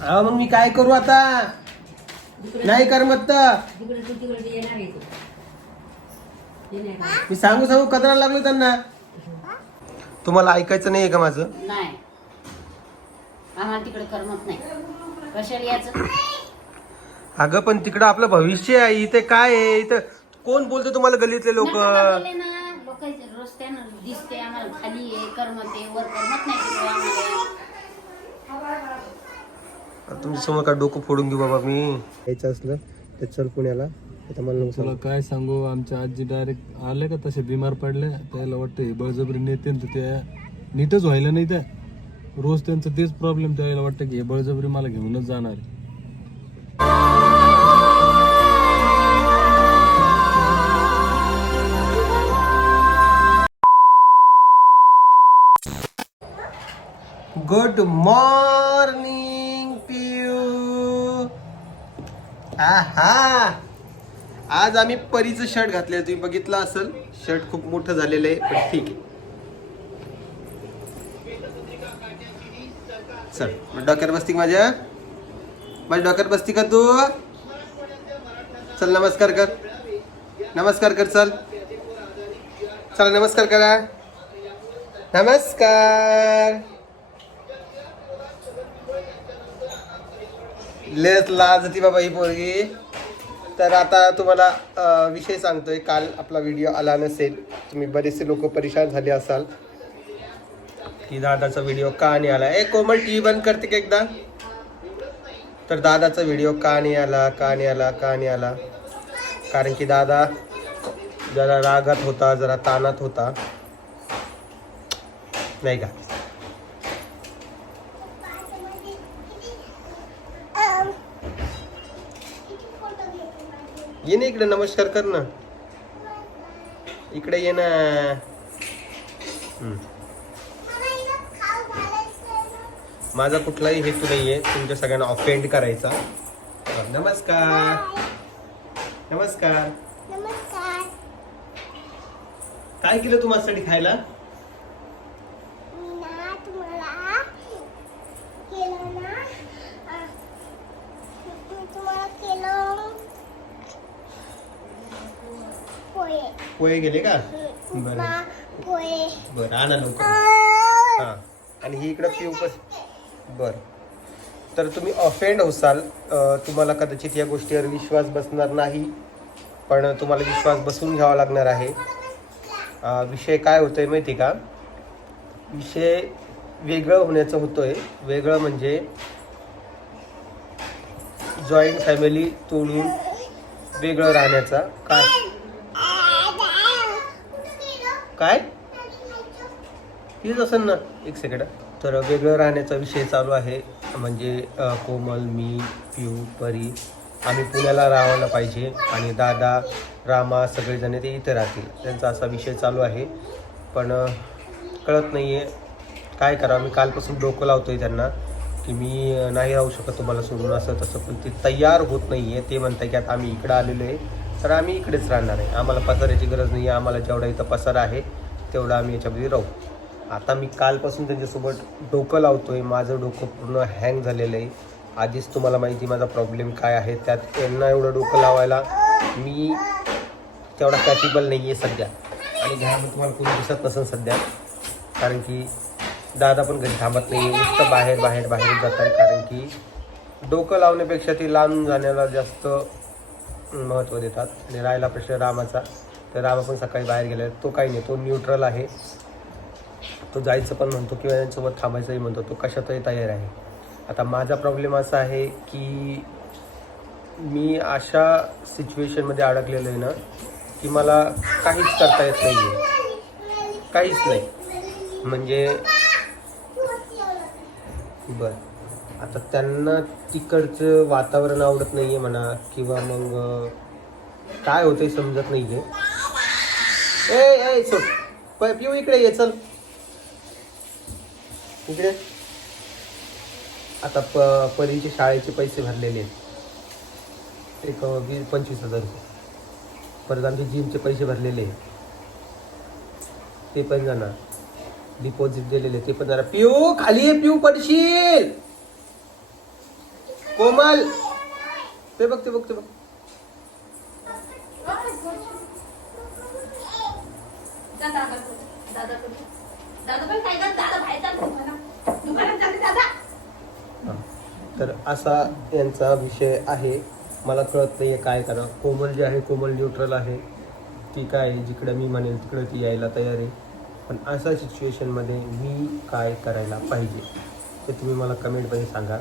हा मग मी काय करू आता? नाही करमत तर. आहे नाही? मी सांगू सांगू कचरा लागलो त्यांना. तुम्हाला ऐकायचं नाहीये का माझं? नाही. आम्हाला तिकडे करमत नाही. कशाला यायचं? अगं पण तिकडं आपलं भविष्य आहे. इथे काय आहे? इथं कोण बोलतो तुम्हाला गल्लीतले लोक? नका बोलले ना. लोक रस्त्यानं दिसते आम्हाला. खाली आहे करमत आहे वर करमत नाही तिकडे आम्हाला. तुमच्यासमोर काय डोकं फोडून घेऊ बाबा मी. यायचं असलं तर चल पुण्याला. आता मला नको तुला सांगू. काय सांगू आमच्या आजी डायरेक्ट आले का तसे बिमार पडले? त्याला वाटतं हे बळजबरी नेते तर त्या नीटच व्हायला नाही त्या. रोज त्यांचं तेच प्रॉब्लेम त्याला वाटतं की हे बळजबरी मला घेऊनच जाणार आहे. गुड मॉर्निंग हा आज आम्ही परीचं शर्ट घातले तुम्ही बघितलं असेल शर्ट खूप मोठं झालेलं आहे पण ठीक आहे. चल मग बसती माझ्या माझ्या डोक्यात बसती का तू. चल नमस्कार कर. नमस्कार कर चल. चला नमस्कार करा. नमस्कार. लेस लाज होती बाबा ही पोरगी. तर आता तुम्हाला अं, विषय सांगतोय. काल आपला व्हिडिओ आला नसेल तुम्ही बरेचसे लोक परेशान झाले असाल. की दादाचा व्हिडिओ का नाही आला? ए कोमल टी बंद करते का एकदा. तर दादाचा व्हिडिओ का नाही आला का नाही आला का नाही आला? कारण की दादा जरा रागात होता जरा तानात होता. नाही का? ये ना इकडे नमस्कार कर ना. इकडे ये ना. माझा कुठलाही हेतू नाहीये तुमच्या सगळ्यांना ऑफेंड करायचा. नमस्कार. नमस्कार. काय केलं तू माझ्यासाठी खायला? तुम्हाला केलं ना अं, मी तुम्हाला केलं पोहे. गेले का? बरं. बरं आणा लवकर. हा. आणि ही इकडं पिऊ पण बर. तर तुम्ही ऑफेंड होसाल तुम्हाला कदाचित या गोष्टीवर विश्वास बसणार नाही पण तुम्हाला विश्वास बसून घ्यावा लागणार आहे. विषय काय होतोय माहिती का? विषय वेगळं होण्याचं होतोय. वेगळं म्हणजे जॉईंट फॅमिली तोडून वेगळं राहण्याचा. काय काय? तीच असेल ना एक सेकंड तर वेगळं राहण्याचा विषय चालू आहे. म्हणजे कोमल मी पिऊ परी आम्ही पुण्याला राहायला पाहिजे. आणि दादा रामा सगळेजण ते इथे राहतील. त्यांचा असा विषय चालू आहे. पण कळत नाही आहे काय करावं? मी कालपासून डोकं लावतो आहे त्यांना की मी नाही राहू शकत तुम्हाला सोडून असं तसं. पण ते तयार होत नाही आहे ते म्हणतात की आता आम्ही इकडं आलेलो आहे. तर आम्ही इकडेच राहणार आहे. आम्हाला पसाऱ्याची गरज नाही आहे आम्हाला जेवढा इथं पसारा आहे तेवढा आम्ही याच्यामध्ये राहू. आता मी कालपासून त्यांच्यासोबत डोकं लावतो आहे माझं डोकं पूर्ण हँग झालेलं आहे. आधीच तुम्हाला माहिती माझा प्रॉब्लेम काय आहे? त्यात यांना एवढं डोकं लावायला मी तेवढा कॅपेबल नाही आहे सध्या. आणि घरामध्ये तुम्हाला कोणी दिसत नसेल सध्या. कारण की दादा पण घरी थांबत नाही आहे नुसतं बाहेर बाहेर बाहेर जात आहे कारण की डोकं लावण्यापेक्षा ते लांब जाण्याला जास्त महत्त्व देतात. आणि राहिला प्रश्न रामाचा. तर रामा पण सकाळी बाहेर गेला. तो काही नाही तो न्यूट्रल आहे. तो जायचं पण म्हणतो किंवा यांच्यासोबत थांबायचंही म्हणतो. तो कशातही तयार आहे. आता माझा प्रॉब्लेम असा आहे की मी अशा सिच्युएशनमध्ये अडकलेलो आहे ना की मला काहीच करता येत नाही आहे काहीच नाही. म्हणजे बरं. आता त्यांना तिकडचं वातावरण आवडत नाही आहे म्हणा किंवा मग काय होतंय समजत नाही आहे ए ए सोड. प पिऊ इकडे ये चल. इकडे. आता प परीचे शाळेचे पैसे भरलेले आहेत. एक वीस पंचवीस हजार रुपये. परत आमचे जिमचे पैसे भरलेले आहेत. ते पण जाणार. डिपॉझिट दिलेले ते पण जाणार पिऊ खाली पिऊ पडशील. कोमल. ते बघ ते बघ ते बघ. तर असा यांचा विषय आहे. मला कळत नाही काय करा. कोमल जी आहे कोमल न्यूट्रल आहे. ती काय आहे, जिकडं मी म्हणेल तिकडं ती यायला तयार आहे. पण अशा सिच्युएशनमध्ये मी काय करायला पाहिजे ते तुम्ही मला कमेंटमध्ये सांगा.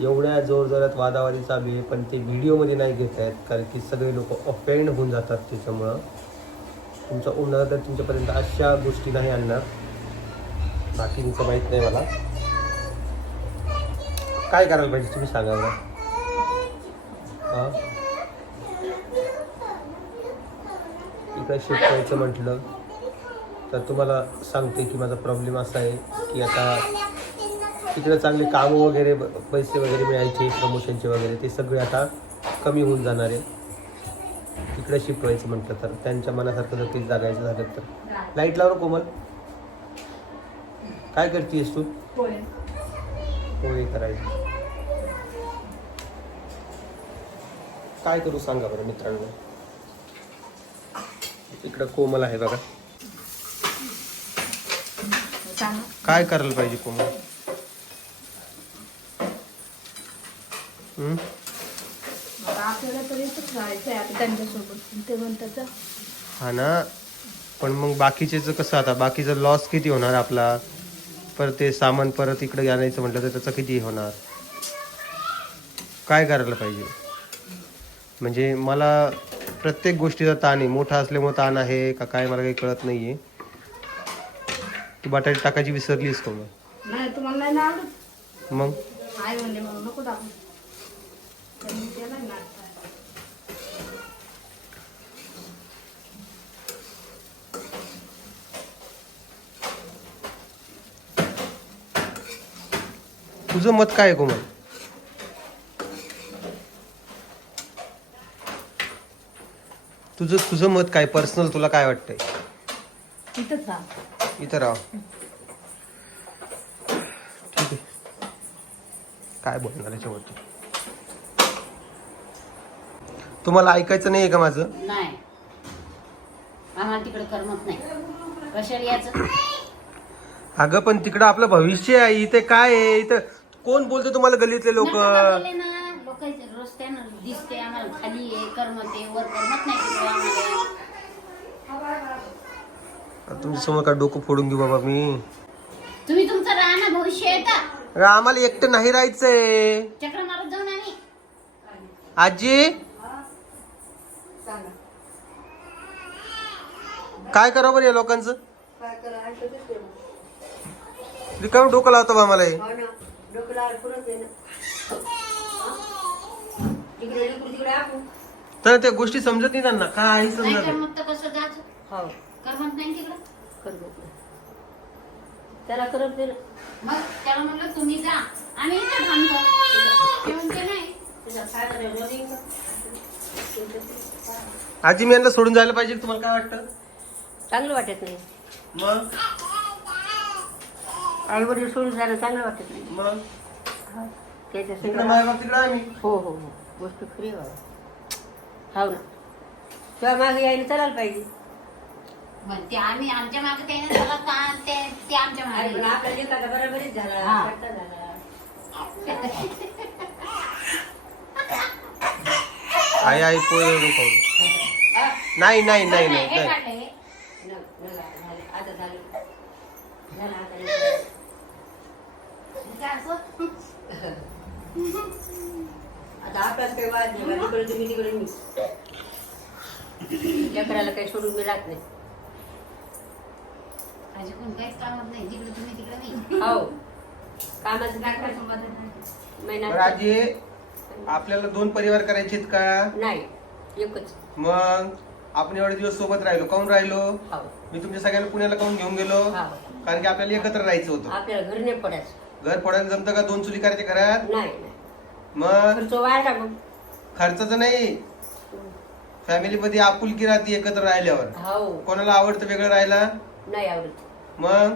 एवढ्या जोरजोरात वादावादी चालू आहे पण ते व्हिडिओमध्ये नाही घेत आहेत कारण की सगळे लोक ऑफेंड होऊन जातात त्याच्यामुळं. तुमचा उन्हाळा तर तुमच्यापर्यंत अशा गोष्टी नाही आणणार. बाकी तुमचं माहीत नाही मला. काय करायला पाहिजे तुम्ही सांगा मला. हां? इकडे शिफ्ट व्हायचं म्हटलं तर तुम्हाला सांगते की माझा प्रॉब्लेम असा आहे की आता तिकडे चांगले कामं वगैरे पैसे वगैरे मिळायचे प्रमोशनचे वगैरे ते सगळे आता कमी होऊन जाणार आहे. तिकडे शिफ्ट व्हायचं म्हटलं तर त्यांच्या मनासारखं जर ते जागायचं झालं तर. लाइट लाव ना कोमल. काय करतेस तू? पोहे. करायचे. काय करू सांगा बरं मित्रांनो? इकडं कोमल आहे बघा. काय करायला पाहिजे कोमल? हम्म? आपल्याला तरी इथंच राहायचंय आता त्यांच्यासोबत. ते म्हणतात जा. हा ना? पण मग बाकीचेच कसं आता? बाकीचा लॉस किती होणार आपला? परत ते सामान परत इकडे आणायचं म्हटलं तर त्याचा किती होणार? काय करायला पाहिजे? म्हणजे मला प्रत्येक गोष्टीचा ताण आहे. मोठा असल्यामुळे ताण आहे का काय मला काही कळत नाहीये. तू बटाटे टाकायची विसरलीस का मग? नाही तुम्हाला नाही ना आवडत? मग? आई म्हणले मग नको टाकू त्यांनी केला ना आता. तुझं मत काय कोमल तुझं तुझं मत काय? पर्सनल तुला काय वाटतंय? राहा इथं राह. ठीक आहे. काय बोलणार याच्यावरती तुम्हाला ऐकायचं नाही आहे का माझं? नाही. आम्हाला तिकडे करमत नाही. कशाला अगं पण तिकडं आपलं भविष्य आहे. इथे काय आहे? इथं कोण बोलते तुम्हाला गल्लीतले लोक? नका बोलले ना लोकांचे रस्त्यानं दिसते आम्हाला खाली आहे करमते वर करमत नाही तिकडे आम्हाला. तुमच्यासमोर का डोकं फोडून घेऊ बाबा मी? तुम्ही तुमचं राहणं भविष्य आहे का? अगं, आम्हाला एकटं नाही राहायचंय. चक्र मारत जाऊन आम्ही. आजी? काय करावं बरं या लोकांचं? काय करा ऐकतच नाही. रिकाम डोकं लावतो बा मला हे. हो ना. डोकं लावायला पुरत नाही ना तिकडे इकडे तिकडे आपण तर त्या गोष्टी समजत नाही त्यांना काही नाही समजत नाही. करमत तर कसं जायचं हो. करमत नाही तिकडं? करत नाही त्याला करत नाही ना मग त्याला म्हणलं तुम्ही जा आम्ही इथं थांबतो ते म्हणते नाही? त्याचा फायदा नाही ना लिंक. आजी मी यांना सोडून जायला पाहिजे तुम्हाला काय वाटतं? चांगलं वाटत नाही. मग? आई वडील सोडून जायला चांगलं वाटत नाही. मग? तिकडे तिकडे आम्ही हो हो हो. गोष्ट खरी आहे बाबा. हो ना. मागे यायला चालायला पाहिजे. म्हणते आम्ही आमच्या मागे ते का- ते ते आमच्या अरे पण मागे आपल्या लेकाचा बरोबरीच झाला. हा. करता झाला. आई आई पोहे नको नाही नाही नाही नाही. नाही काढलं हे. न- न झालं, झालं. आता झालं झालं आता झालं. हे असं. आता आपल्याच काही वाद नाही बा. तिकडे तुम्ही तिकडे मी लेकराला काही सोडून मी राहत नाही. माझी कोण काहीच कामत नाही. जिकडे तुम्ही तिकडे मी हो. कामाचं काय बरं, बरं महिना आजी आपल्याला दोन परिवार करायचे आहेत का? नाही. एकच. मग आपण एवढे दिवस सोबत राहिलो. काऊन राहिलो? हो. मी तुमच्या सगळ्यांना पुण्याला काऊन घेऊन गेलो? हा. कारण की आपल्याला एकत्र राहायचं होतं. आपल्याला घर नाही पडायचं. घर पडायला जमतं का दोन चुली करायचे घरात? नाही मग? खर्च खर्चाचं नाही. फॅमिली मध्ये आपुलकी राहते एकत्र राहिल्यावर. हो. कोणाला आवडतं वेगळं राहायला? नाही आवडत. मग?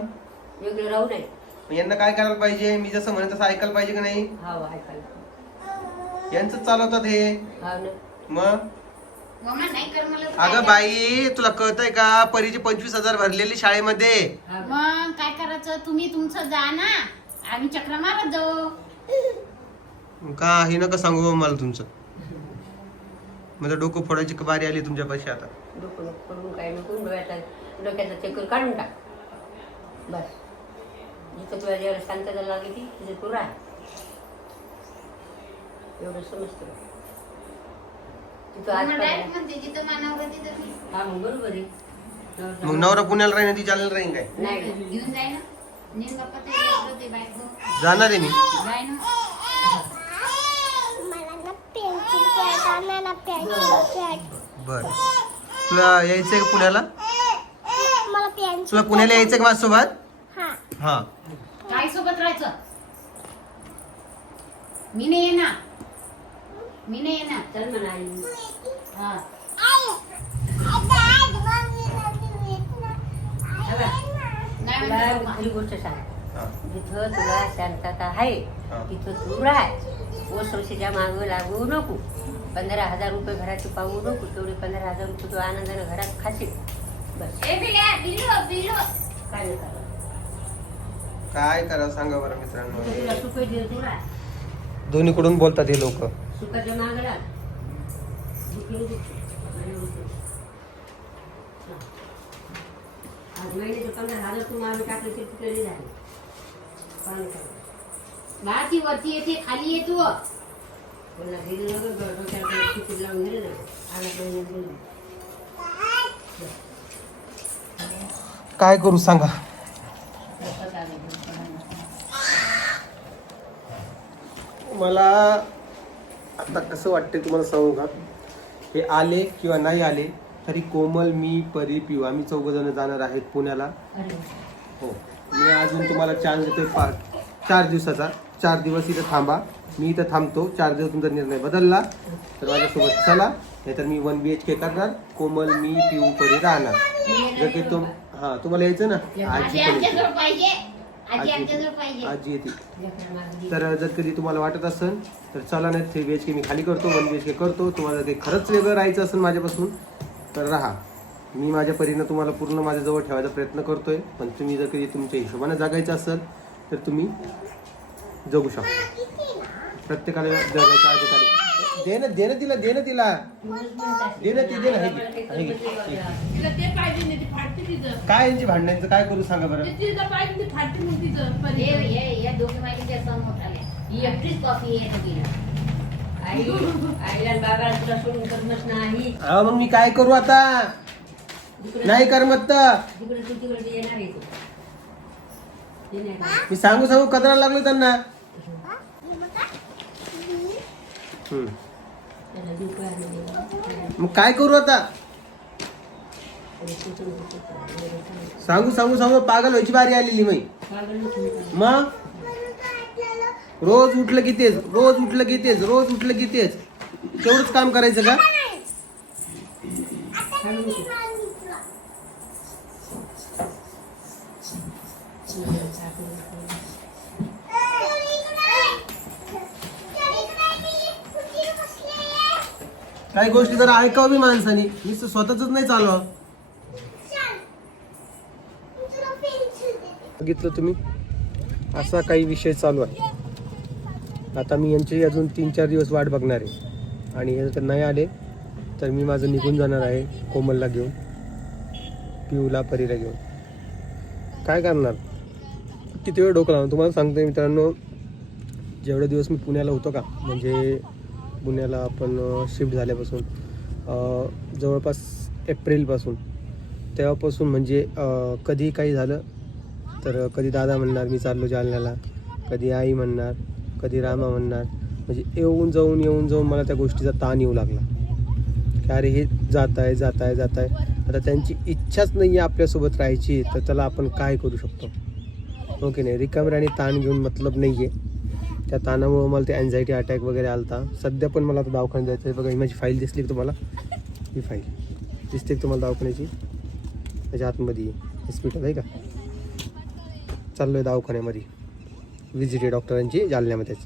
वेगळं राहू नये. मग यांना काय करायला पाहिजे? मी जसं म्हणत तसं ऐकायला पाहिजे की नाही? हा ऐकायला यांचं चालवतात हे. हा ना. मग? मम्मा नाही कर मला तर अगं काय बाई तुला कळतंय का? परीचे पंचवीस हजार भरलेली शाळेमध्ये. मग काय करायचं? तुम्ही तुमचं जा ना. आम्ही चक्र मारत जाऊ. का? हे नका सांगू मला तुमचं. माझं डोकं फोडायची बारी आली तुमच्या पैसे आता? डोकं करून काय नको डोळ्याचा डोक्याचा चक्कर काढून टाक. बस. जिथं तुला जेव्हा शांतता लागली ती तिथे तू राह. एवढं समजतं. तिथं आज मग. हा बरोबर आहे. मग नवरा पुण्याला राहीन ती जालन्याला राहीन काय? नाही. घेऊन जाय ना. बाप्पा ते जाणार आहे मी बर तुला यायचंय का पुण्याला तुला पुण्याला यायचंय का माझ्यासोबत हा हा काय सोबत राहायचं मी नाही येणार मी नाही येणार चल म्हणा. हा हा. नाही गोष्ट सांग हा. जिथं तुला शांतता आहे हा. तिथं तू राह व संस्थेच्या मागं लागू नको पंधरा हजार रुपये घराचे पाहू नको तेवढे पंधरा हजार रुपये तू आनंदानं घरात खाशील बस. काय नाही करायचं. काय करा सांगा बरं तुला मित्रांनो सुख दे तू राह दोन्हीकडून बोलतात हे लोक सुखाच्या मागं राह दुखलं. आणि. आज महिन्याचे पंधरा हजार तू मागे टाकले ते तिकडे झाले काय नाही करायचं. बा, ती वरती येते खाली येतो. मला गेलं डोक्याला तिकीट लावून गेलं ना. आला. काय करू सांगा. मला आता कसं वाटतंय तुम्हाला सांगू का? हे आले किंवा नाही आले तरी कोमल मी परी पिऊ. आम्ही चौघ जण जाणार आहेत पुण्याला. हो. मी अजून तुम्हाला चान्स देतोय पाच चार दिवसाचा. चार दिवस इथं थांबा. मी इथं थांबतो. चार दिवस तुमचा निर्णय बदलला. तर माझ्यासोबत चला. नाहीतर मी वन बी एच के करणार. कोमल मी पिऊ परी राहणार. जर की तुम हां तुम्हाला यायचं ना? आजी आजी आजी येते. तर जर कधी तुम्हाला वाटत असेल तर चला नाही थ्री बी एच के मी खाली करतो. वन बी एच के करतो. तुम्हाला काही खरंच वेगळं राहायचं असेल माझ्यापासून तर राहा. मी माझ्या परीनं तुम्हाला पूर्ण माझ्याजवळ ठेवायचा प्रयत्न करतोय. पण तुम्ही जर कधी तुमच्या हिशोबाने जगायचं असेल तर तुम्ही जगू शकता. प्रत्येकाला जगायचा अधिकार आहे. दे ना दे ना तिला दे ना तिला. दे ना ती दे ना हे घे, हे घे, हे घे. तिला ते पाहिजे नाही ती फाटते तिचं. काय यांची भांडणांचं काय करू सांगा बरं? ते तिला पाहिजे ती फाटते मग तिचं. हे परी. हे या दोघी माहिती समोर आले ही एकटीच कॉफी येत होती आई आईला आणि बाबाला तुला सोडून नाही मग मी काय करू आता? नाही करमत तर तिकडे तू तिकडे ते येणार आहे ते नाही येणार. मी सांगू सांगू कचरा लागलो त्यांना हम्म. त्याला मग काय करू आता त्याला सांगू सांगू सांगू पागल व्हायची बारी आलेली मी पागल मग रोज उठलं की तेच रोज उठलं की तेच रोज उठलं की तेच तेवढंच काम करायचं का नको. काही गोष्टी जरा ऐकावी बी माणसाने. स्वतःच नाही चालवा. बघितलं तुम्ही? असा काही विषय चालू आहे. आता मी यांची अजून तीन चार दिवस वाट बघणार आहे. आणि हे जर नाही आले तर मी माझं निघून जाणार आहे कोमलला घेऊन पिऊला परीला घेऊन. काय करणार? किती वेळ डोकं लावून तुम्हाला सांगतो मित्रांनो जेवढे दिवस मी पुण्याला होतो का म्हणजे पुण्याला आपण शिफ्ट झाल्यापासून जवळपास एप्रिलपासून. तेव्हापासून म्हणजे कधी काही झालं तर कधी दादा म्हणणार मी चाललो जालन्याला. कधी आई म्हणणार कधी रामा म्हणणार. म्हणजे येऊन जाऊन येऊन जाऊन मला त्या गोष्टीचा ताण येऊ लागला. की अरे हे जात आहे जात आहे जात आहे आता त्यांची इच्छाच नाही आहे आपल्यासोबत राहायची तर त्याला आपण काय करू शकतो? हो ओके नाही? रिकामर आणि ताण घेऊन मतलब नाही आहे त्या ताणामुळं मला ते अँझायटी अटॅक वगैरे आलता. सध्या पण मला आता दवाखान्यात जायचं आहे बघा ही माझी फाईल दिसली तुम्हाला? ही फाईल दिसते तुम्हाला दवाखान्याची? त्याच्या आतमध्ये हॉस्पिटल आहे का? चाललो आहे दवाखान्यामध्ये. विजिट आहे डॉक्टरांची जालन्यामध्येच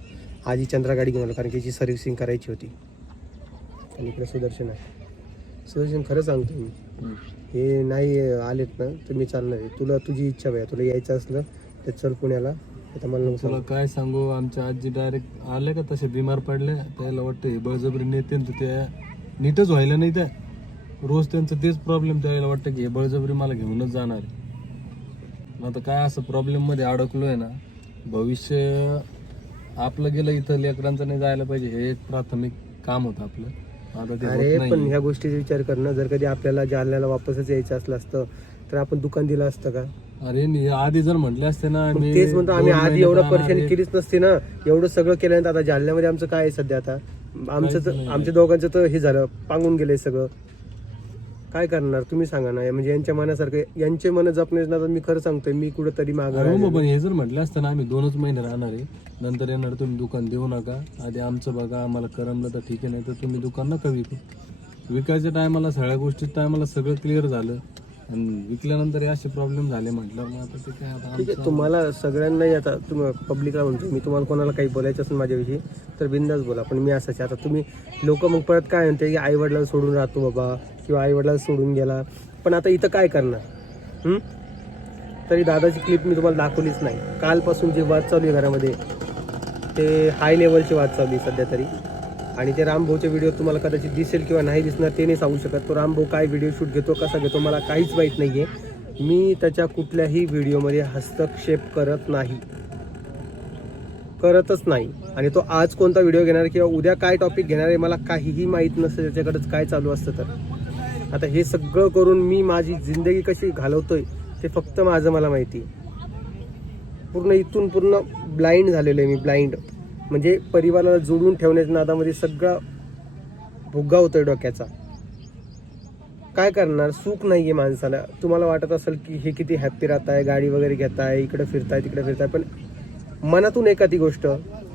आजी चंद्रा गाडी घेऊन आलो कारण की याची सर्व्हिसिंग करायची होती. आणि इकडे सुदर्शन आहे. सुदर्शन खरं सांगतो मी. हे नाही आलेत ना तर मी चालणार आहे. तुला तुझी इच्छा आहे तुला यायचं असलं तर चल पुण्याला. आता मला नको तुला सांगू. काय सांगू आमच्या आजी डायरेक्ट आले का तसे बिमार पडले त्याला वाटतं हे बळजबरी नेते तर त्या नीटच व्हायला नाही त्या रोज त्यांचं तेच प्रॉब्लेम त्याला वाटतं की हे बळजबरी मला घेऊनच जाणार आहे. आता काय असं प्रॉब्लेममध्ये अडकलोय ना भविष्य आपलं गेलं इथं लेकरांचं नाही जायला पाहिजे हे एक प्राथमिक काम होतं आपलं आता ते अरे होत पण नाही ह्या गोष्टीचा विचार कर ना जर कधी आपल्याला जालन्याला वापसच यायचं असलं असतं तर आपण दुकान दिलं असतं का अरे नि- आधी जर म्हटले असते ना मग मी तेच म्हणतो आम्ही दोन आधी महिने एवढं परेशानी आहे. केलीच नसते ना. एवढं सगळं केल्यानंतर आता जालन्यामध्ये आमचं काय आहे सध्या आता? आमचं काहीच तर नाही. आमच्या दोघांचं तर हे झालं पांगून गेलंय सगळं. काय करणार? तुम्ही सांगा ना. म्हणजे यांच्या मनासारखं यांचे मन जपण्याच ना तर मी खरं सांगतोय मी कुठेतरी मागं अरे राहिलेलो. मग पण हे जर म्हटलं असतं ना आम्ही दोनच महिने राहणार आहे. नंतर येणार तुम्ही दुकान देऊ नका. आधी आमचं बघा आम्हाला करमलं तर ठीक आहे नाही तर तुम्ही दुकान नका विकू. विकायच्या टायमाला सगळ्या गोष्टी टायमाला सगळं क्लिअर झालं. आणि विकल्यानंतर हे असे प्रॉब्लेम झाले म्हटलं मग आता ते काय आता ठीक आहे आमचं- तुम्हाला सगळ्यांनाही आता तुम्ही पब्लिकला म्हणतो मी तुम्हाला कोणाला काही बोलायचं असेल माझ्याविषयी तर बिंदास बोला पण मी असंच आहे. आता तुम्ही लोक मग परत काय म्हणते की आई वडिलांना सोडून राहतो बाबा किंवा आई वडिलांना सोडून गेला पण आता इथं काय करणार हं? तरी दादाची क्लिप मी तुम्हाला दाखवलीच नाही कालपासून जे वाद चालू आहे घरामध्ये ते हाय लेवलची वाद चालू आहे सध्या तरी आणि ते रामभाऊचे व्हिडिओ तुम्हाला कदाचित दिसेल किंवा नाही दिसणार ते नाही सांगू शकत. तो रामभाऊ काय व्हिडिओ शूट घेतो कसा घेतो मला काहीच माहीत नाही आहे मी त्याच्या कुठल्याही व्हिडिओमध्ये हस्तक्षेप करत नाही. करतच नाही. आणि तो आज कोणता व्हिडिओ घेणार किंवा उद्या काय टॉपिक घेणार आहे मला काहीही माहीत नसतं त्याच्याकडंच काय चालू असतं तर. आता हे सगळं करून मी माझी जिंदगी कशी घालवतोय ते फक्त माझं मला माहिती पूर्ण इथून पूर्ण ब्लाइंड झालेलो आहे मी ब्लाइंड म्हणजे परिवाराला जोडून ठेवण्याच्या नादामध्ये सगळा भुग्गा होतोय डोक्याचा. काय करणार? सुख नाही आहे माणसाला. तुम्हाला वाटत असेल की हे किती हॅप्पी राहताय गाडी वगैरे घेताय इकडे फिरताय तिकडे फिरताय पण मनातून एका ती गोष्ट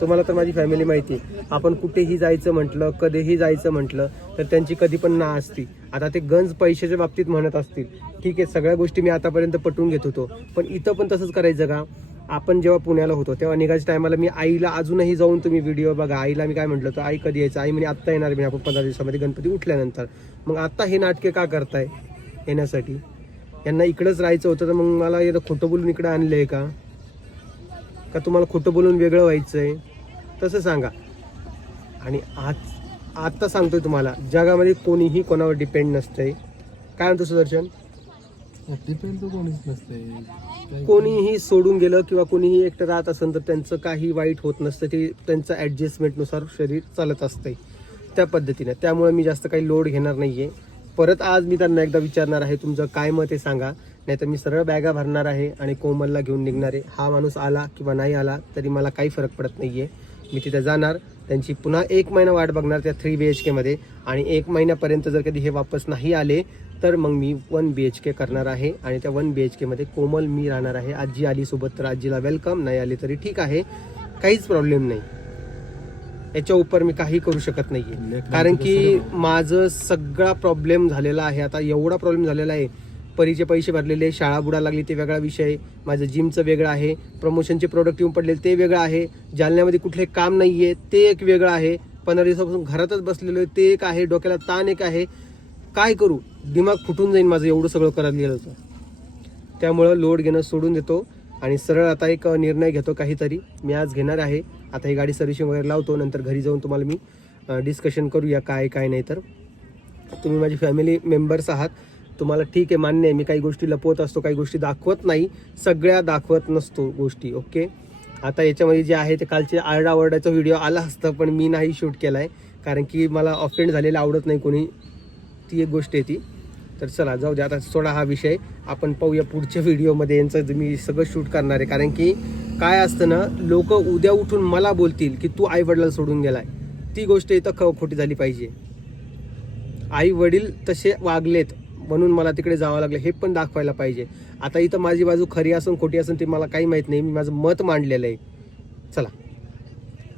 तुम्हाला तर माझी फॅमिली माहिती आहे. आपण कुठेही जायचं म्हटलं कधीही जायचं म्हटलं तर त्यांची कधी पण ना असती. आता ते गंज पैशाच्या बाबतीत म्हणत असतील ठीक आहे सगळ्या गोष्टी मी आतापर्यंत पटवून घेत होतो पण इथं पण तसंच करायचं का? आपण जेव्हा पुण्याला होतो तेव्हा निघायच्या टायमाला मी आईला अजूनही जाऊन तुम्ही व्हिडिओ बघा. आईला मी काय म्हटलं तर आई कधी यायचं? आई म्हणे आत्ता येणार मी आपण पंधरा दिवसामध्ये गणपती उठल्यानंतर. मग आत्ता हे नाटके का करताय येण्यासाठी? यांना इकडंच राहायचं होतं तर मग मला येतं खोटं बोलून इकडं आणलंय का? का तुम्हाला खोटं बोलून वेगळं व्हायचं आहे तसं सांगा. आणि आज आत्ता सांगतोय तुम्हाला जगामध्ये कोणीही कोणावर डिपेंड नसतंय. काय म्हणतो सुदर्शन? डिपेंड तर कोणीच नसते कोणीही सोडून गेलं किंवा कोणीही एकटं राहत असेल तर त्यांचं काही वाईट होत नसतं. ते त्यांचं ॲडजस्टमेंटनुसार शरीर चालत असतंय त्या पद्धतीने. त्यामुळे मी जास्त काही लोड घेणार नाही आहे परत आज मी त्यांना एकदा विचारणार आहे तुमचं काय मत आहे सांगा. नाहीतर मी सरळ बॅगा भरणार आहे आणि कोमलला घेऊन निघणार आहे. हा माणूस आला किंवा नाही आला तरी मला काही फरक पडत नाही आहे मी तिथे जाणार त्यांची पुन्हा एक महिना वाट बघणार त्या थ्री बी एच केमध्ये आणि एक महिन्यापर्यंत जर कधी हे वापस नाही आले तर मग मी वन बी एच के करणार आहे आणि त्या वन बी एच केमध्ये कोमल मी राहणार आहे. आजी आली सोबत तर आजीला वेलकम नाही आली तरी ठीक आहे. काहीच प्रॉब्लेम नाही. याच्या उपर मी काही करू शकत लेकरांचं कारण की माझं सगळा प्रॉब्लेम झालेला आहे. आता एवढा प्रॉब्लेम झालेला आहे. परीचे पैसे भरलेले शाळा बुडा लागली ते वेगळा विषय. माझं जिमचं वेगळं आहे. प्रमोशनचे प्रोडक्ट येऊन पडलेले ते वेगळं आहे. जालन्यामध्ये कुठले काम नाहीये ते एक वेगळं आहे. पंधरा दिवसापासून घरातच बसलेलो आहे ते एक आहे. डोक्याला ताण एक आहे. काय करू? दिमाग फुटून जाईल माझं एवढं सगळं करत गेलं होतं. त्यामुळं लोड घेणं सोडून देतो. आणि सरळ आता एक निर्णय घेतो काहीतरी. मी आज घेणार आहे. आता ही गाडी सर्व्हिसिंग वगैरे लावतो. नंतर घरी जाऊन तुम्हाला मी डिस्कशन करूया काय काय नाही तर. तुम्ही माझी फॅमिली मेंबर्स आहात. तुम्हाला ठीक आहे मान्य आहे. मी काही गोष्टी लपवत असतो काही गोष्टी दाखवत नाही. सगळ्या दाखवत नसतो गोष्टी ओके आता याच्यामध्ये जे आहे ते कालचे आरडाओरडाचा व्हिडिओ आला असतं पण मी नाही शूट केला आहे कारण की मला ऑफेंड झालेलं आवडत नाही कोणी. ती एक गोष्ट आहे ती. तर चला जाऊ दे आता थोडा हा विषय. आपण पाहूया पुढच्या व्हिडिओमध्ये यांचं मी सगळं शूट करणार आहे. कारण की काय असतं ना लोक उद्या उठून मला बोलतील की तू आई वडिलांना सोडून गेलाय. ती गोष्ट इथं ख खोटी झाली पाहिजे. आई वडील तसे वागलेत म्हणून मला तिकडे जावं लागलं हे पण दाखवायला पाहिजे. आता इथं माझी बाजू खरी असून खोटी असून ते मला काही माहीत नाही. मी माझं मत मांडलेलं आहे. चला.